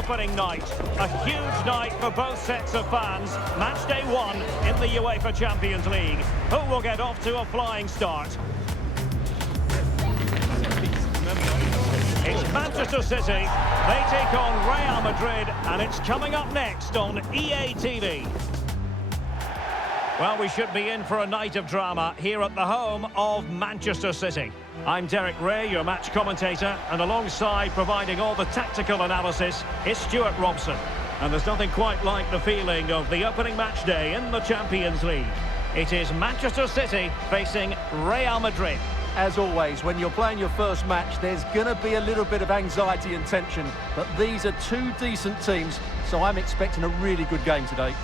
opening night. A huge night for both sets of fans. Match day 1 in the UEFA Champions League. Who will get off to a flying start? It's Manchester City. They take on Real Madrid, and it's coming up next on EA TV. Well, we should be in for a night of drama here at the home of Manchester City. I'm Derek Ray, your match commentator, and alongside providing all the tactical analysis is Stuart Robson. And there's nothing quite like the feeling of the opening match day in the Champions League. It is Manchester City facing Real Madrid. As always, when you're playing your first match, there's going to be a little bit of anxiety and tension. But these are two decent teams, so I'm expecting a really good game today.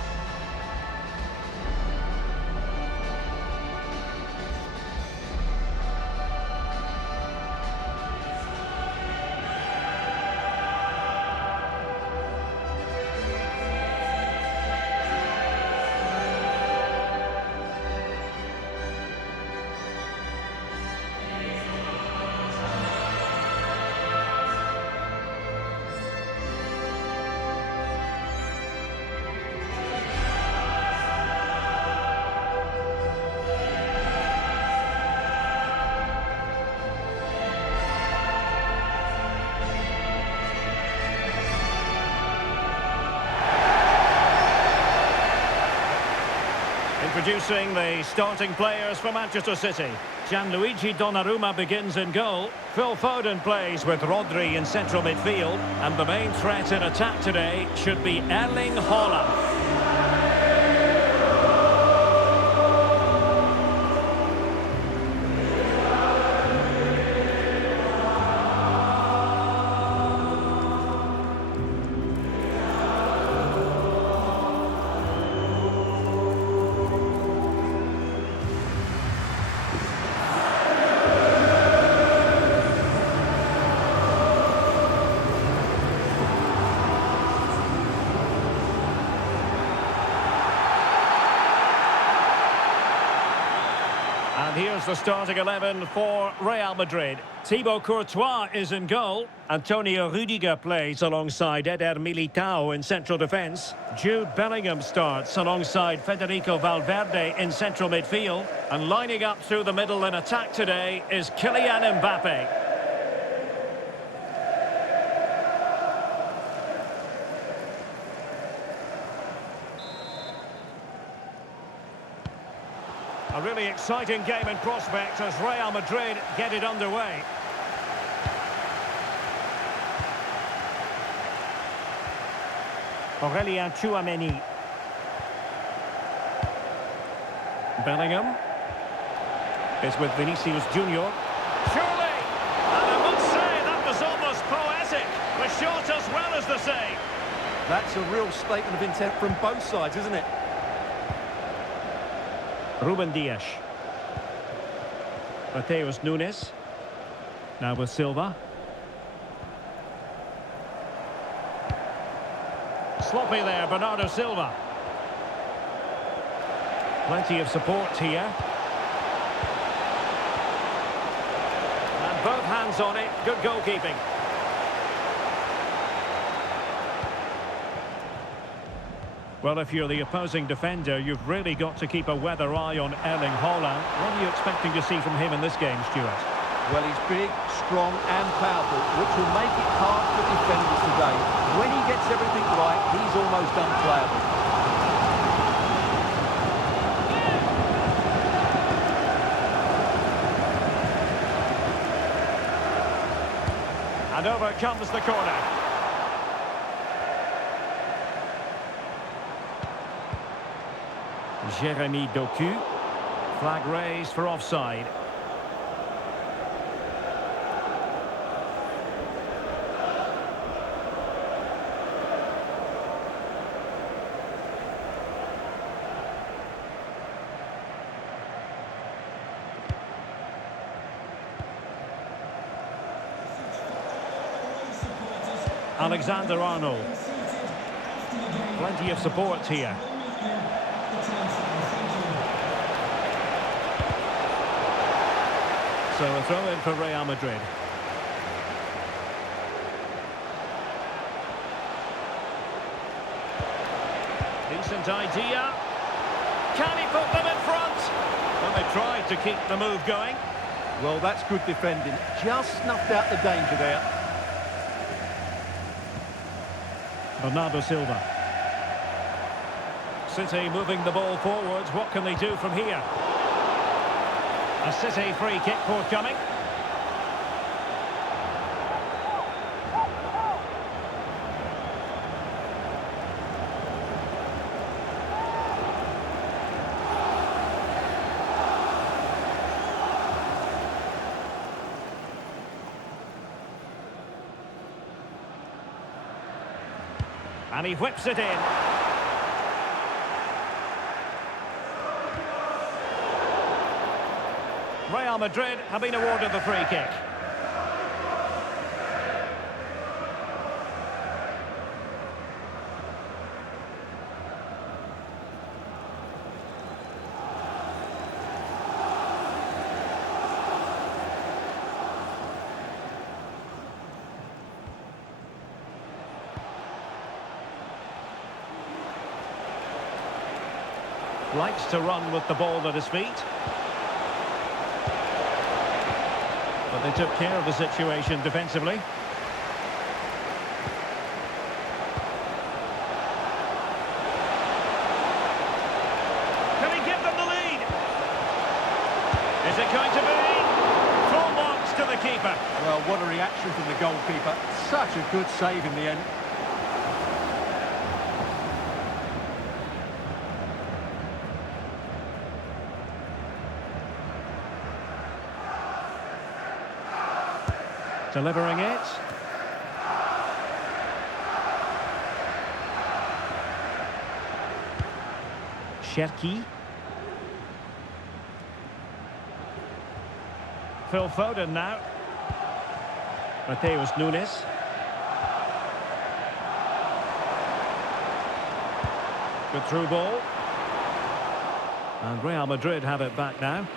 Introducing the starting players for Manchester City. Gianluigi Donnarumma begins in goal. Phil Foden plays with Rodri in central midfield. And the main threat in attack today should be Erling Haaland. Here's the starting 11 for Real Madrid. Thibaut Courtois is in goal. Antonio Rüdiger plays alongside Eder Militao in central defence. Jude Bellingham starts alongside Federico Valverde in central midfield. And lining up through the middle in attack today is Kylian Mbappe. A really exciting game in prospect as Real Madrid get it underway. Aurelien Tchouameni. Bellingham is with Vinicius Junior. Surely! And I must say, that was almost poetic. The shot as well as the save. That's a real statement of intent from both sides, isn't it? Ruben Dias. Mateus Nunes. Now with Silva. Sloppy there, Bernardo Silva. Plenty of support here. And both hands on it. Good goalkeeping. Well, if you're the opposing defender, you've really got to keep a weather eye on Erling Haaland. What are you expecting to see from him in this game, Stuart? Well, he's big, strong and powerful, which will make it hard for defenders today. When he gets everything right, he's almost unplayable. And over comes the corner. Jeremy Doku. Flag raised for offside. Alexander-Arnold. Plenty of support here. So a throw in for Real Madrid. Good idea. Can he put them in front? Well, they tried to keep the move going. Well, that's good defending. Just snuffed out the danger there. Bernardo Silva. City moving the ball forwards. What can they do from here? A City free kick forthcoming. And he whips it in. Real Madrid have been awarded the free kick. Likes to run with the ball at his feet. But they took care of the situation defensively. Can he give them the lead? Is it going to be? Full marks to the keeper. Well, what a reaction from the goalkeeper. Such a good save in the end. Delivering it. Cherki. Phil Foden now. Mateus Nunes. Good through ball. And Real Madrid have it back now.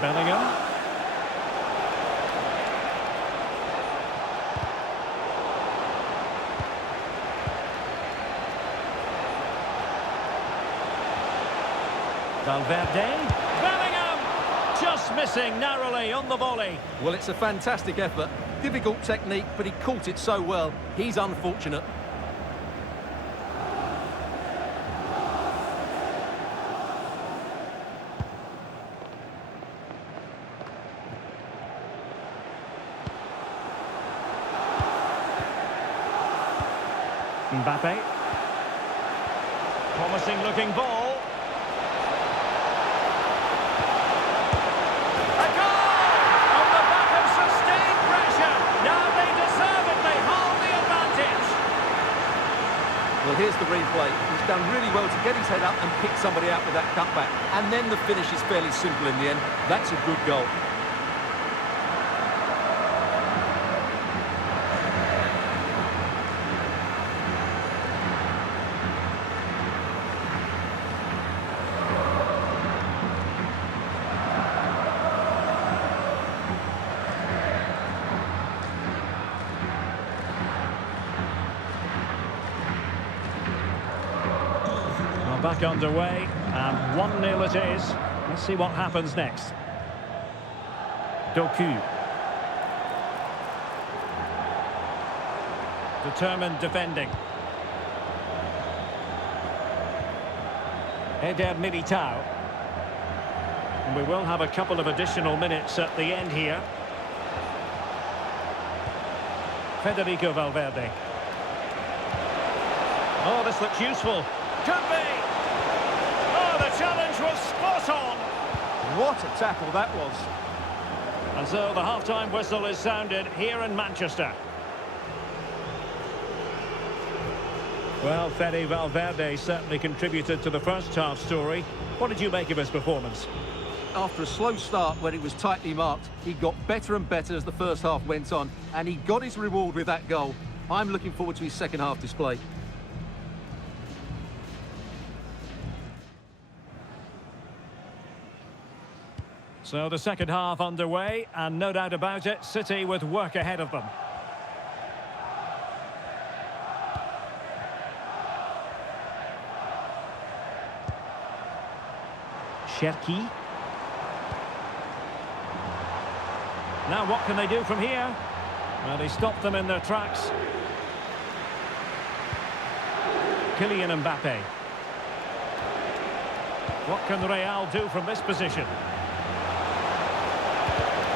Bellingham. Valverde. Bellingham! Just missing narrowly on the volley. Well, it's a fantastic effort. Difficult technique, but he caught it so well. He's unfortunate. Mbappe. Promising looking ball. A goal! On the back of sustained pressure. Now they deservedly hold the advantage. Well, here's the replay. He's done really well to get his head up and pick somebody out with that cutback. And then the finish is fairly simple in the end. That's a good goal. Back underway, and 1-0 it is. Let's see what happens next. Doku. Determined defending. Eder Militao. And we will have a couple of additional minutes at the end here. Federico Valverde. Oh, this looks useful. Could be. Oh, the challenge was spot on. What a tackle that was. And so the half-time whistle is sounded here in Manchester. Well, Fede Valverde certainly contributed to the first half story. What did you make of his performance? After a slow start when it was tightly marked, he got better and better as the first half went on, and he got his reward with that goal. I'm looking forward to his second half display. So the second half underway, and no doubt about it, City with work ahead of them. Cherki. Now what can they do from here? Well, they stopped them in their tracks. Kylian Mbappe. What can Real do from this position?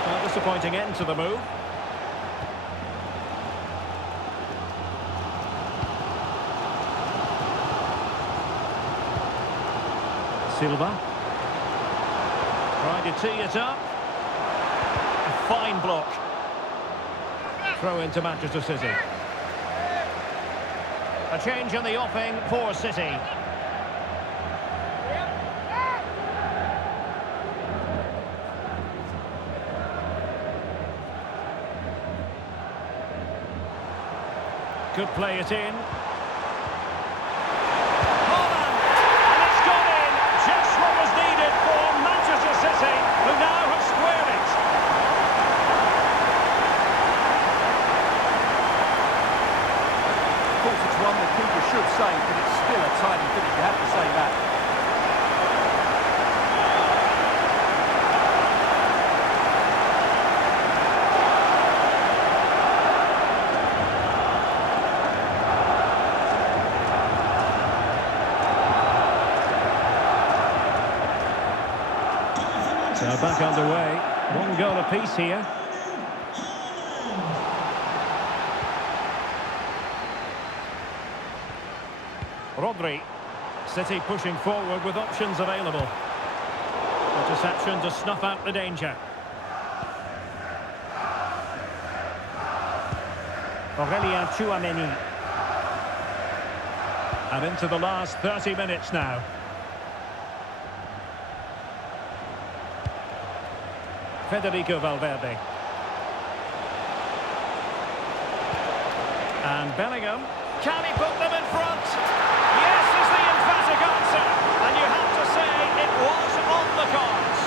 Well, disappointing end to the move. Silva. Trying to tee it up. A fine block. Throw into Manchester City. A change in the offing for City. Could play it in. Haaland! And it's gone in! Just what was needed for Manchester City, who now have squared it. Of course, it's one the keeper should save, but it's still a tidy finish. You have to say that. So back underway. One goal apiece here. Rodri. City pushing forward with options available. Interception to snuff out the danger. Aurélien Tchouameni. And into the last 30 minutes now. Federico Valverde. And Bellingham. Can he put them in front? Yes is the emphatic answer. And you have to say it was on the cards.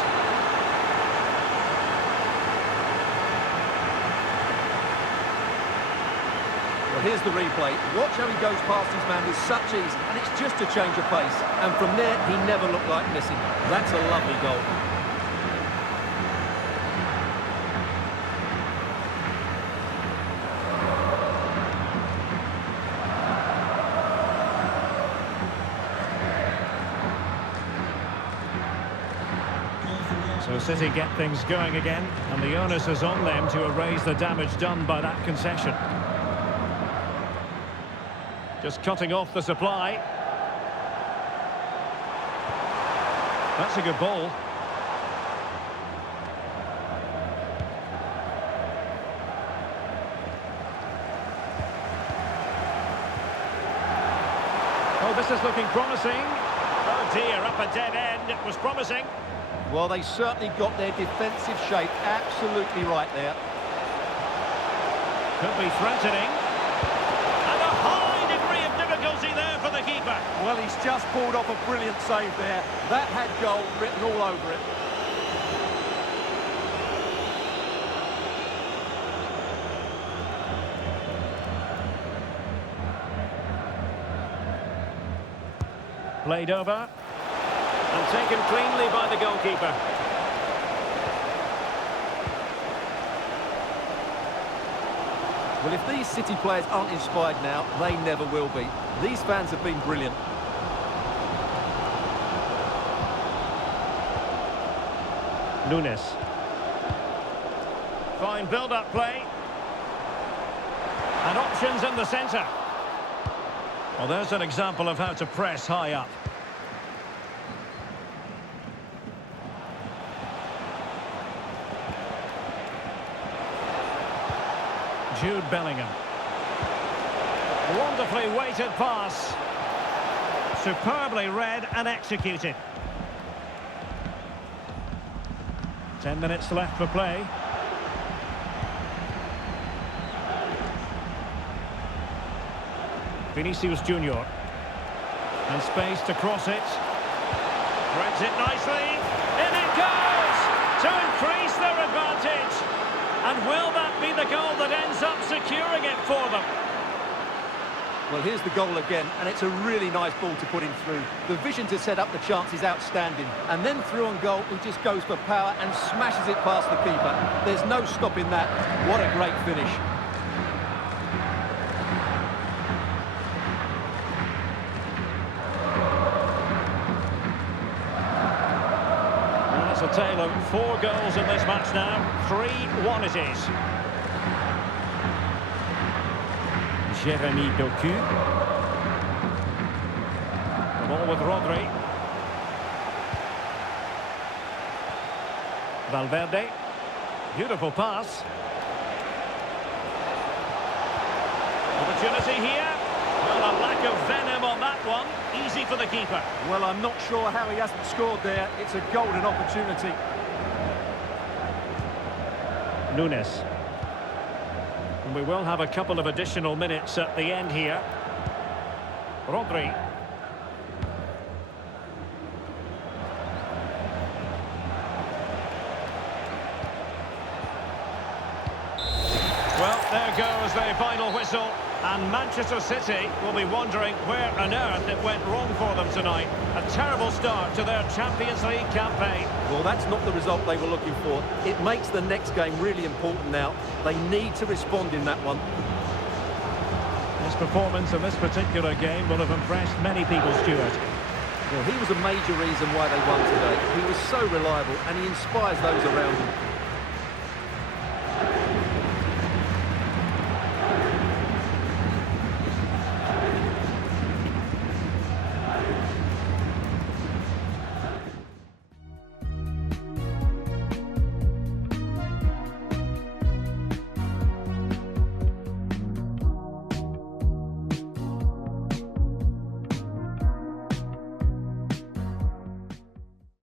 Well, here's the replay. Watch how he goes past his man with such ease, and it's just a change of pace. And from there, he never looked like missing. That's a lovely goal. So City get things going again, and the onus is on them to erase the damage done by that concession. Just cutting off the supply. That's a good ball. Oh, this is looking promising. Oh dear, up a dead end. It was promising. Well, they certainly got their defensive shape absolutely right there. Could be threatening. And a high degree of difficulty there for the keeper. Well, he's just pulled off a brilliant save there. That had goal written all over it. Played over. And taken cleanly by the goalkeeper. Well, if these City players aren't inspired now, they never will be. These fans have been brilliant. Nunes. Fine build-up play. And options in the centre. Well, there's an example of how to press high up. Jude Bellingham. Wonderfully weighted pass. Superbly read and executed. 10 minutes left for play. Vinicius Junior. And space to cross it. Threads it nicely. In it goes! To increase their advantage. And will that be the goal that ends up securing it for them? Well, here's the goal again, and it's a really nice ball to put him through. The vision to set up the chance is outstanding. And then through on goal, he just goes for power and smashes it past the keeper. There's no stopping that. What a great finish. Well, it's a tale of 4 goals in this match now. 3-1 it is. Jeremy Doku. The ball with Rodri. Valverde. Beautiful pass. Opportunity here. Well, a lack of venom on that one. Easy for the keeper. Well, I'm not sure how he hasn't scored there. It's a golden opportunity. Nunes. And we will have a couple of additional minutes at the end here. Rodri. Well, there goes the final whistle. And Manchester City will be wondering where on earth it went wrong for them tonight. A terrible start to their Champions League campaign. Well, that's not the result they were looking for. It makes the next game really important now. They need to respond in that one. His performance in this particular game will have impressed many people, Stuart. Well, he was a major reason why they won today. He was so reliable and he inspires those around him.